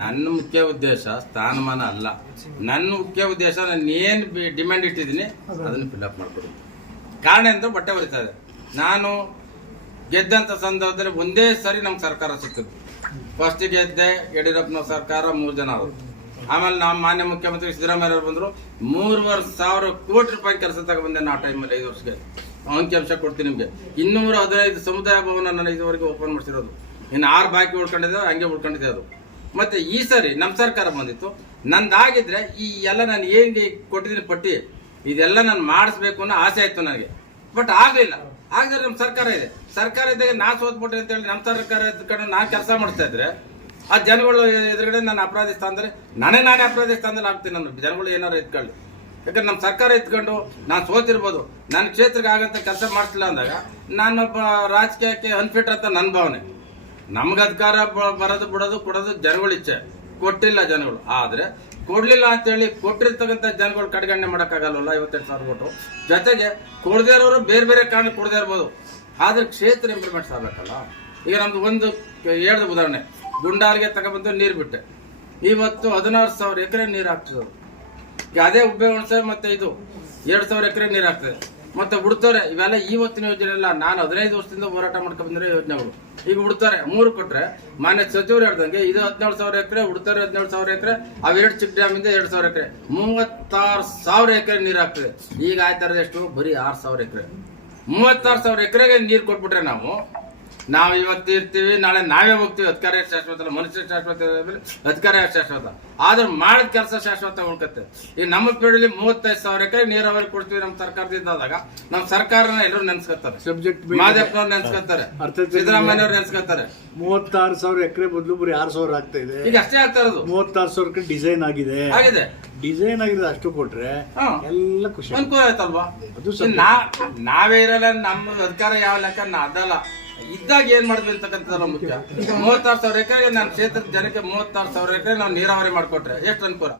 ನನ್ನ ಮುಖ್ಯ ಉದ್ದೇಶ ಸ್ಥಾನಮಾನ ಅಲ್ಲ. ನನ್ನ ಮುಖ್ಯ ಉದ್ದೇಶ ನಾನು ಏನು ಡಿಮ್ಯಾಂಡ್ ಇಟ್ಟಿದ್ದೀನಿ ಅದನ್ನು ಫಿಲ್ಅಪ್ ಮಾಡ್ಕೊಡಿ. ಕಾರಣ ಎಂದು ಬಟ್ಟೆ ಹೊರಿತಾ ಇದೆ ನಾನು ಗೆದ್ದಂಥ ಸಂದರ್ಭದಲ್ಲಿ ಒಂದೇ ಸರಿ ನಮ್ಗೆ ಸರ್ಕಾರ ಸಿಕ್ಕಿದ್ದು. ಫಸ್ಟ್ ಗೆದ್ದೆ ಯಡಿಯೂರಪ್ಪನ ಸರ್ಕಾರ ಮೂರು ಜನ ಅವರು. ಆಮೇಲೆ ನಮ್ಮ ಮಾನ್ಯ ಮುಖ್ಯಮಂತ್ರಿ ಸಿದ್ದರಾಮಯ್ಯ ಅವರು ಬಂದರು. ಮೂರುವರೆ ಸಾವಿರ ಕೋಟಿ ರೂಪಾಯಿ ಕೆಲಸ ತಗೊಬಂದೆ ನಾ ಟೈಮಲ್ಲಿ ಐದು ವರ್ಷಕ್ಕೆ. ಅಂಕಿಅಂಶ ಕೊಡ್ತೀನಿ ನಿಮಗೆ. ಇನ್ನೂರ ಹದಿನೈದು ಸಮುದಾಯ ಭವನ ನಾನು ಇದುವರೆಗೆ ಓಪನ್ ಮಾಡಿಸಿರೋದು. ಇನ್ನು ಆರು ಬಾಕಿ ಉಳ್ಕೊಂಡಿದ್ದೆ ಹಂಗೆ ಉಳ್ಕೊಂಡಿದ್ದೆ ಅದು. ಮತ್ತೆ ಈ ಸರಿ ನಮ್ಮ ಸರ್ಕಾರ ಬಂದಿತ್ತು. ನಂದಾಗಿದ್ರೆ ಈ ಎಲ್ಲ ನಾನು ಏನು ಕೊಟ್ಟಿದ್ದೀನಿ ಪಟ್ಟಿ, ಇದೆಲ್ಲ ನಾನು ಮಾಡಿಸ್ಬೇಕು ಅನ್ನೋ ಆಸೆ ಆಯ್ತು ನನಗೆ. ಬಟ್ ಆಗಲಿಲ್ಲ. ಆಗದ್ರೆ ನಮ್ಮ ಸರ್ಕಾರ ಇದೆ. ಸರ್ಕಾರ ಇದ್ದಾಗ ನಾ ಸೋತ್ಬಿಟ್ಟೆ ಅಂತ ಹೇಳಿ ನಮ್ಮ ಸರ್ಕಾರ ಕಡೆ ನಾ ಕೆಲಸ ಮಾಡ್ತಾ ಇದ್ರೆ, ಆ ಜನಗಳು ಎದುರುಗಡೆ ನಾನು ಅಪರಾಧಿ ಸ್ಥಾನದಲ್ಲಿ, ನಾನೇ ನಾನೇ ಅಪರಾಧಿ ಸ್ಥಾನದಲ್ಲಿ ಆಗ್ತೀನಿ ನಾನು ಜನಗಳು ಏನಾರು ಎತ್ಕೊಳ್ಳಿ. ಯಾಕಂದ್ರೆ ನಮ್ಮ ಸರ್ಕಾರ ಎತ್ಕೊಂಡು ನಾನು ಸೋತಿರ್ಬೋದು. ನನ್ನ ಕ್ಷೇತ್ರಕ್ಕೆ ಆಗಂತ ಕೆಲಸ ಮಾಡ್ತಿಲ್ಲ ಅಂದಾಗ ನಾನೊಬ್ಬ ರಾಜಕೀಯಕ್ಕೆ ಅನ್ಫಿಟ್ ಅಂತ ನನ್ನ ಭಾವನೆ. ನಮ್ಗೆ ಅಧಿಕಾರ ಬರೋದು ಬಿಡೋದು ಕೊಡೋದು ಜನಗಳ ಇಚ್ಛೆ. ಕೊಟ್ಟಿಲ್ಲ ಜನಗಳು. ಆದರೆ ಕೊಡಲಿಲ್ಲ ಅಂತೇಳಿ ಕೊಟ್ಟಿರ್ತಕ್ಕಂಥ ಜನಗಳು ಕಡೆಗಣನೆ ಮಾಡೋಕ್ಕಾಗಲ್ವಲ್ಲ ಐವತ್ತೆಂಟು ಸಾವಿರ ಕೊಟ್ಟರು ಜೊತೆಗೆ ಕೊಡದೇ ಇರೋರು ಬೇರೆ ಬೇರೆ ಕಾರಣ ಕೊಡದೇ ಇರ್ಬೋದು. ಆದರೆ ಕ್ಷೇತ್ರ ಇಂಪ್ರೂವ್ಮೆಂಟ್ಸ್ ಆಗಬೇಕಲ್ಲ? ಈಗ ನಮ್ದು ಒಂದು ಹೇಳ್ದ ಉದಾಹರಣೆ. ಗುಂಡಾರಿಗೆ ತಗೊಬಂದು ನೀರು ಬಿಟ್ಟೆ. ಇವತ್ತು ಹದಿನಾರು ಸಾವಿರ ಎಕರೆ ನೀರು ಹಾಕ್ತಿದ್ರು ಈಗ ಅದೇ ಉಬ್ಬೆ ಹುಣಸೆ ಮತ್ತೆ ಇದು. ಎರಡು ಸಾವಿರ ಎಕರೆ ನೀರು ಆಗ್ತದೆ. ಮತ್ತೆ ಹುಡ್ತಾರೆ, ಇವೆಲ್ಲ ಇವತ್ತಿನ ಯೋಜನೆ ಅಲ್ಲ ನಾನು ಹದಿನೈದು ವರ್ಷದಿಂದ ಹೋರಾಟ ಮಾಡ್ಕೊಂಡು ಬಂದಿರೋ ಯೋಜನೆಗಳು. ಈಗ ಉಡ್ತಾರೆ ಮೂರು ಕೊಟ್ರೆ, ಮಾನ್ಯ ಸಚಿವರು ಹೇಳ್ದಂಗೆ ಇದು ಹದಿನೇಳು ಸಾವಿರ ಎಕರೆ ಉಡ್ತಾರೆ ಹದಿನೇಳು ಸಾವಿರ ಎಕರೆ ಅವೆರಡು ಚಿಕ್ಕ ಇಂದ ಎರಡು ಸಾವಿರ ಎಕರೆ. ಮೂವತ್ತಾರು ಸಾವಿರ ಎಕರೆ ನೀರು ಹಾಕ್ತದೆ ಈಗ ಆಯ್ತಾ ಇರೋದು ಎಷ್ಟು ಬರೀ ಆರು ಸಾವಿರ ಎಕರೆ. ಮೂವತ್ತಾರು ಸಾವಿರ ಎಕರೆಗೆ ನೀರು ಕೊಟ್ಬಿಟ್ರೆ ನಾವು ನಾವು ಇವತ್ತು ಇರ್ತೀವಿ ನಾಳೆ ನಾವೇ ಹೋಗ್ತೀವಿ ಅಧಿಕಾರ ಶಾಶ್ವತ ಅಲ್ಲ ಮನುಷ್ಯ ಶಾಶ್ವತ ಇರೋದ್ರಲ್ಲಿ ಅಧಿಕಾರ ಶಾಶ್ವತ. ಆದ್ರೆ ಮಾಡಿದ ಕೆಲಸ ಶಾಶ್ವತ ಉಳ್ಕತ್ತೆ. ಈಗ ನಮ್ಮ ಪೀಳಿಗೆ ಮೂವತ್ತೈದು ಸಾವಿರ ಎಕರೆ ನೀರಾವರಿ ಕೊಡ್ತೀವಿ ನಮ್ಮ ಸರ್ಕಾರದಿಂದ ಆದಾಗ ನಮ್ಮ ಸರ್ಕಾರನ ಎಲ್ಲರೂ ನೆನ್ಸ್ಕೊತಾರೆ. ಸಬ್ಜೆಕ್ಟ್ ಮಾದೇಪ್ಪನವ್ರು ನೆನ್ಸ್ಕೊತಾರೆ. ಸಿದ್ದರಾಮಯ್ಯವ್ರು ನೆನ್ಸ್ಕೊತಾರೆ. ಮೂವತ್ತಾರು ಸಾವಿರ ಎಕರೆ ಬದಲು ಬರೀ ಆರು ಸಾವಿರ ಆಗ್ತಾ ಇದೆ. ಈಗ ಅಷ್ಟೇ ಆಗ್ತಾ ಇರೋದು. ಮೂವತ್ತಾರು ಸಾವಿರಕ್ಕೆ ಡಿಸೈನ್ ಆಗಿದೆ. ಆಗಿದೆ. ಡಿಸೈನ್ ಆಗಿದೆ ಅಷ್ಟು ಕೊಟ್ರೆ. ಎಲ್ಲ ಖುಷಿ ಅನುಕೂಲ ಆಯ್ತಲ್ವಾ? ಅದು ನಾವೇ ಇರಲ್ಲ ನಮ್ಮ ಅಧಿಕಾರ ಯಾವ ಲೆಕ್ಕ ನಾ ಅದಲ್ಲ. ಇದ್ದಾಗ ಏನ್ ಮಾಡಿದ್ವಿ ಅಂತಕ್ಕಂಥದ್ದಲ್ಲ ಮುಖ್ಯ. ಮೂವತ್ತಾರು ಸಾವಿರ ಎಕರೆಗೆ ನಾನು ಕ್ಷೇತ್ರದ ಜನಕ್ಕೆ ಮೂವತ್ತಾರು ಸಾವಿರ ಎಕರೆ ನಾವು ನೀರಾವರಿ ಮಾಡಿಕೊಟ್ರೆ. ಎಷ್ಟು ಅನುಕೂಲ?